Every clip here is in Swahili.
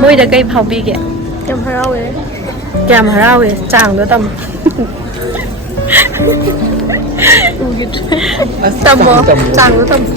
ꯊꯃꯣꯏꯗ ꯀꯩ ꯐꯥꯎꯕꯤꯒꯦ? ꯌꯥꯝ ꯍꯔꯥꯎꯋꯦ. ꯀꯌꯥꯝ ꯍꯔꯥꯎꯋꯦ ꯆꯥꯡꯗꯣ ꯇꯝꯃꯣ. ꯇꯝꯃꯣ ꯆꯥꯡꯗꯣ ꯇꯝꯃꯣ.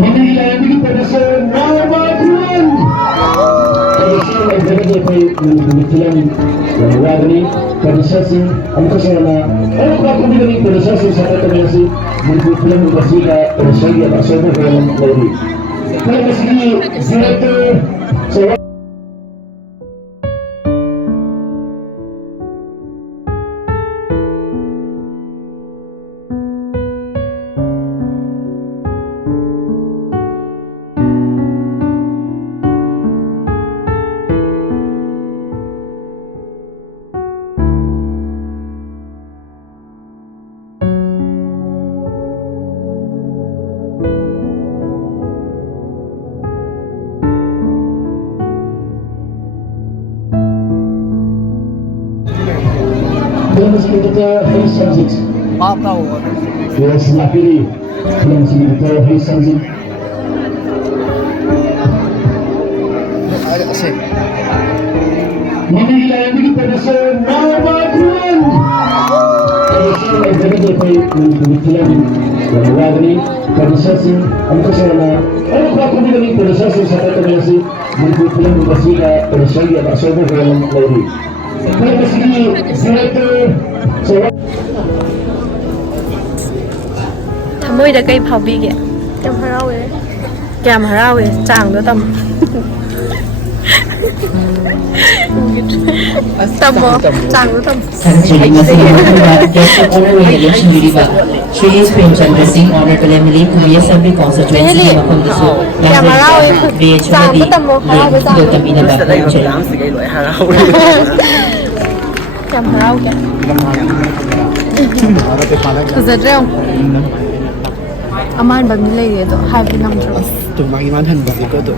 Menilai pada nama Tuhan. Saya berada di kebetulan warni kanisasi angkasa na ano ka kung hindi kanisasi sa kanisasi mengumpulkan bersihka bersihnya bersama dengan lagi. Kalau meski direktur saya kita Hei Patau. Yang sebelah kiri yang kita Hei Sanjit. Menilai pada nama Tuhan. ꯑꯣꯏꯔꯒꯗꯤ ꯑꯩꯈꯣꯏ ꯃꯅꯤꯄꯨꯔꯒꯤ ꯐꯤꯂꯝ ꯌꯥꯝꯅ ꯋꯥꯒꯅꯤ ꯄ꯭ꯔꯗ꯭ꯌꯨꯁꯔꯁꯤꯡ ꯑꯃꯨꯛꯀꯁꯨ ꯍꯦꯟꯅ ꯑꯩꯈꯣꯏ ꯈꯨꯗꯤꯡꯃꯛꯀꯤ ꯄ꯭ꯔꯗ꯭ꯌꯨꯁꯔꯁꯤꯡ ꯁꯄꯣꯔꯠ ꯇꯧꯕꯤꯔꯁꯤ ꯃꯅꯤꯄꯨꯔ ꯐꯤꯂꯝ ꯑꯁꯤꯗ ꯄ꯭ꯔꯗ꯭ꯌꯨꯁꯔꯒꯤ ꯑꯆꯧꯕ ꯔꯣꯜ ꯑꯃ ꯂꯧꯔꯤ ꯐꯤꯂꯝ ꯑꯁꯤꯒꯤ ꯗꯤꯔꯦꯛꯇꯔ ꯊꯃꯣꯏꯗ ꯀꯩ ꯐꯥꯎꯕꯤꯒꯦ ꯌꯥꯝ ꯍꯔꯥꯎꯋꯦ ꯀꯌꯥꯝ ꯍꯔꯥꯎꯋꯦ ꯆꯥꯡꯗꯣ ꯇꯝꯃꯣ ꯇꯝꯃꯣ ꯆꯥꯡꯗꯣ ꯇꯝꯃꯣ Guest of honor in election Yuriba, Shri Premchandra Singh, Honorable Emily, Pune Assembly Constituency, Makondasu, ꯀꯌꯥꯝ ꯍꯔꯥꯎꯋꯦ ꯆꯥꯡꯗꯣ ꯇꯝꯃꯣ ꯍꯔꯥꯎꯕ ꯆꯥꯡꯗꯣ ꯀꯌꯥꯝ ꯍꯔꯥꯎꯒꯦ ꯐꯖꯗ꯭ꯔꯦ ꯌꯦꯡꯉꯣ ꯑꯃꯥꯟꯕ ꯃꯤ ꯂꯩꯔꯦ ꯑꯗꯣ ꯍꯥꯏꯕ ꯉꯝꯗ꯭ꯔꯕ tumagi man han basi ko to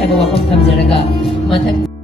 Have a welcome comes Mathak